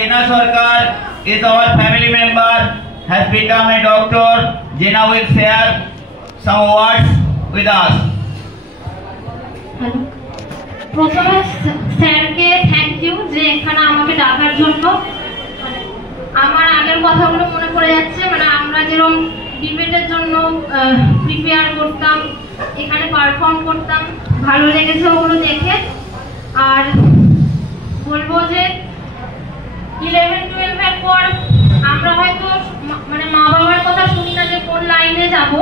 Jena Sarkar is our family member, has become a doctor. Jena will share some words with us. প্রথমে স্যারকে thank you যে এখানে আমাকে ডাকার জন্য। আমার আগের কথাগুলো মনে পড়ে যাচ্ছে, মানে আমরা যেরকম ডিবেটের জন্য প্রিপেয়ার করতাম, এখানে পারফর্ম করতাম, ভালো লেগেছে ওগুলো দেখে। আর বলবো যে 11-12 পর আমরা হয়তো মানে মা বাবার কথা শুনি না যে কোন লাইনে যাব,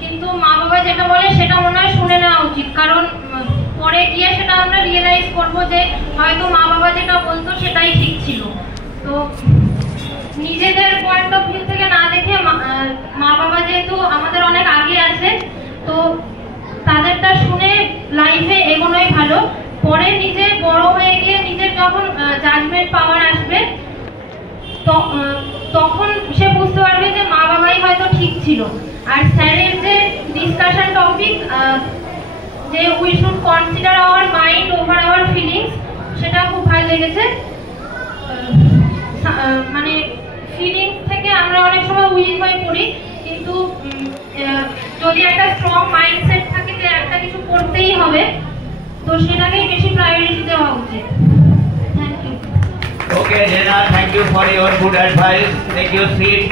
কিন্তু মা বাবা যেটা বলে সেটা মনে হয় শুনে নেওয়া উচিত, কারণ পরে গিয়ে সেটা আমরা রিয়েলাইজ করবো যে হয়তো মা বাবা যেটা বলতো সেটাই ঠিক ছিল। তো নিজেদের পয়েন্ট অফ ভিউ থেকে না দেখে মা বাবা যেহেতু আমাদের অনেক আগে আছে, তো তাদেরটা শুনে লাইফে এগোনোই ভালো। পরে নিজে বড় হয়ে গিয়ে নিজের যখন জাজমেন্ট পাওয়ার আসবে তখন সে বুঝতে পারবে যে মা বাবাই হয়তো ঠিক ছিল। আর স্যারের যে ডিসকাশন টপিক যে we should consider our mind over our feelings, সেটা খুব ভালো লেগেছে। মানে ফিলিংস থেকে আমরা অনেক সময় উইক হয়ে পড়ি, কিন্তু যদি একটা স্ট্রং মাইন্ডসেট থাকে যে একটা কিছু করতেই হবে, তো সেটাকে বেশি প্রায়োরিটি দেওয়া উচিত। Thank you. Okay, Jena, thank you for your good advice. Take your seat.